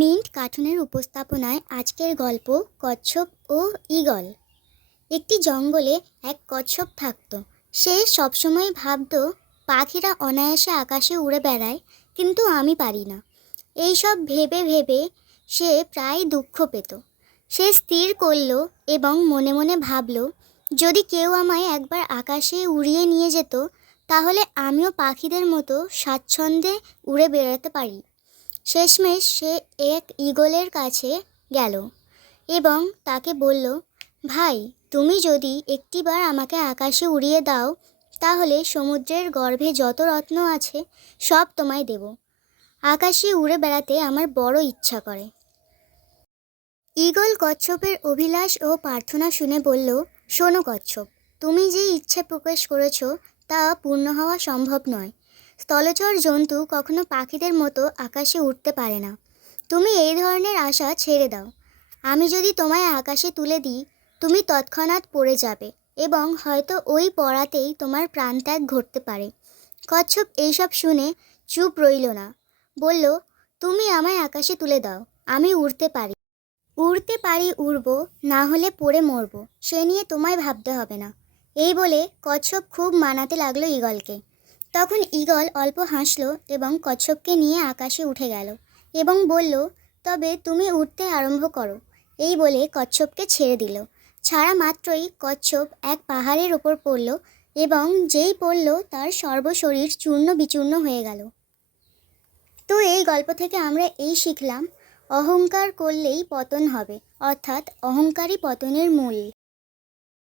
Mint কার্টুনের উপস্থাপনায় আজকের গল্প কচ্ছপ ও ঈগল। একটি জঙ্গলে এক কচ্ছপ থাকত। সে সবসময় ভাবত পাখিরা অনায়াসে আকাশে উড়ে বেড়ায়, কিন্তু আমি পারি না। এইসব ভেবে ভেবে সে প্রায় দুঃখ পেত। সে স্থির করল এবং মনে মনে ভাবল, যদি কেউ আমায় একবার আকাশে উড়িয়ে নিয়ে যেত, তাহলে আমিও পাখিদের মতো স্বাচ্ছন্দ্যে উড়ে বেড়াতে পারি। শেষমেশ সে এক ঈগলের কাছে গেল এবং তাকে বলল, ভাই, তুমি যদি একটিবার আমাকে আকাশে উড়িয়ে দাও, তাহলে সমুদ্রের গর্ভে যত রত্ন আছে সব তোমায় দেব। আকাশে উড়ে বেড়াতে আমার বড় ইচ্ছা করে। ঈগল কচ্ছপের অভিলাষ ও প্রার্থনা শুনে বলল, শোনো কচ্ছপ, তুমি যে ইচ্ছে প্রকাশ করেছ তা পূর্ণ হওয়া সম্ভব নয়। স্থলচর জন্তু কখনো পাখিদের মতো আকাশে উঠতে পারে না। তুমি এই ধরনের আশা ছেড়ে দাও। আমি যদি তোমায় আকাশে তুলে দিই, তুমি তৎক্ষণাৎ পড়ে যাবে এবং হয়তো ওই পড়াতেই তোমার প্রাণত্যাগ ঘটতে পারে। কচ্ছপ এইসব শুনে চুপ রইল না। বলল, তুমি আমায় আকাশে তুলে দাও, আমি উড়তে পারি। উড়ব, না হলে পড়ে মরব, সে নিয়ে তোমায় ভাবতে হবে না। এই বলে কচ্ছপ খুব মানাতে লাগলো ঈগলকে। তখন ঈগল অল্প হাসল এবং কচ্ছপকে নিয়ে আকাশে উঠে গেল এবং বলল, তবে তুমি উঠতে আরম্ভ করো। এই বলে কচ্ছপকে ছেড়ে দিল। ছাড়া মাত্রই কচ্ছপ এক পাহাড়ের ওপর পড়ল এবং যেই পড়ল তার সর্বশরীর চূর্ণ বিচূর্ণ হয়ে গেল। তো এই গল্প থেকে আমরা এই শিখলাম, অহংকার করলেই পতন হবে, অর্থাৎ অহংকারই পতনের মূল।